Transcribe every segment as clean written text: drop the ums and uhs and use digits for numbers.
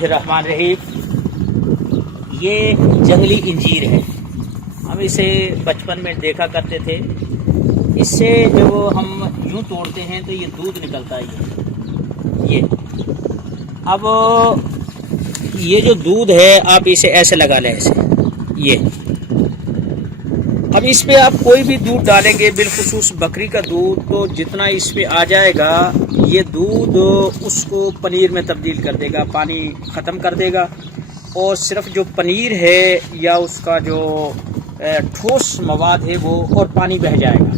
الرحمن الرحیم، یہ جنگلی انجیر ہے۔ ہم اسے بچپن میں دیکھا کرتے تھے۔ اس سے جب ہم یوں توڑتے ہیں تو یہ دودھ نکلتا ہے۔ یہ اب یہ جو دودھ ہے آپ اسے ایسے لگا لیں، ایسے یہ اب اس پہ آپ کوئی بھی دودھ ڈالیں گے، بالخصوص بکری کا دودھ، تو جتنا اس پہ آ جائے گا یہ دودھ اس کو پنیر میں تبدیل کر دے گا، پانی ختم کر دے گا، اور صرف جو پنیر ہے یا اس کا جو ٹھوس مواد ہے وہ اور پانی بہہ جائے گا۔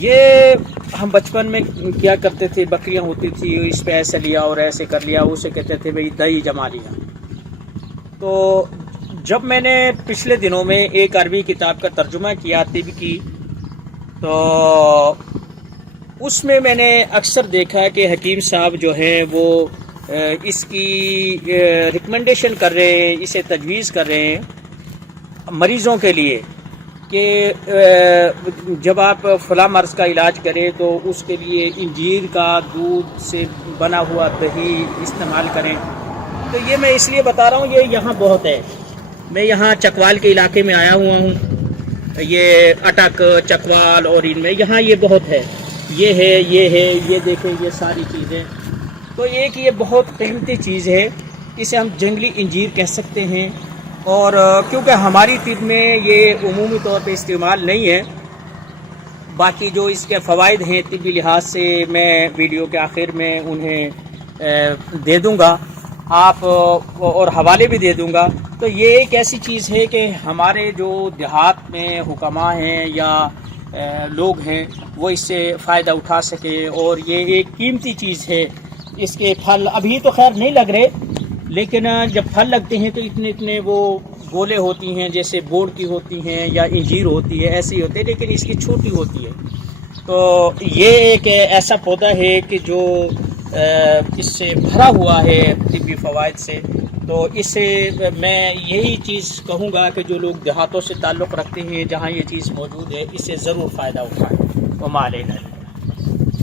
یہ ہم بچپن میں کیا کرتے تھے، بکریاں ہوتی تھی، اس پہ ایسے لیا اور ایسے کر لیا، اسے کہتے تھے بھئی دہی جما لیا۔ تو جب میں نے پچھلے دنوں میں ایک عربی کتاب کا ترجمہ کیا، طب کی، تو اس میں نے اکثر دیکھا کہ حکیم صاحب جو ہیں وہ اس کی ریکمنڈیشن کر رہے ہیں، اسے تجویز کر رہے ہیں مریضوں کے لیے کہ جب آپ فلاں مرض کا علاج کریں تو اس کے لیے انجیر کا دودھ سے بنا ہوا دہی استعمال کریں۔ تو یہ میں اس لیے بتا رہا ہوں، یہ یہاں بہت ہے۔ میں یہاں چکوال کے علاقے میں آیا ہوا ہوں، یہ اٹک، چکوال اور ان میں یہاں یہ بہت ہے، یہ دیکھیں، یہ ساری چیزیں۔ تو ایک یہ بہت قیمتی چیز ہے، اسے ہم جنگلی انجیر کہہ سکتے ہیں، اور کیونکہ ہماری طب میں یہ عمومی طور پہ استعمال نہیں ہے۔ باقی جو اس کے فوائد ہیں طبی لحاظ سے میں ویڈیو کے آخر میں انہیں دے دوں گا آپ، اور حوالے بھی دے دوں گا۔ تو یہ ایک ایسی چیز ہے کہ ہمارے جو دیہات میں حکماء ہیں یا لوگ ہیں وہ اس سے فائدہ اٹھا سکے، اور یہ ایک قیمتی چیز ہے۔ اس کے پھل ابھی تو خیر نہیں لگ رہے، لیکن جب پھل لگتے ہیں تو اتنے وہ گولے ہوتی ہیں، جیسے بوڑ کی ہوتی ہیں یا انجیر ہوتی ہے، ایسی ہوتی ہے، لیکن اس کی چھوٹی ہوتی ہے۔ تو یہ ایک ایسا پودا ہے کہ جو اس سے بھرا ہوا ہے طبی فوائد سے۔ تو اس سے میں یہی چیز کہوں گا کہ جو لوگ دیہاتوں سے تعلق رکھتے ہیں جہاں یہ چیز موجود ہے، اس سے ضرور فائدہ اٹھائیں۔ وما علینا۔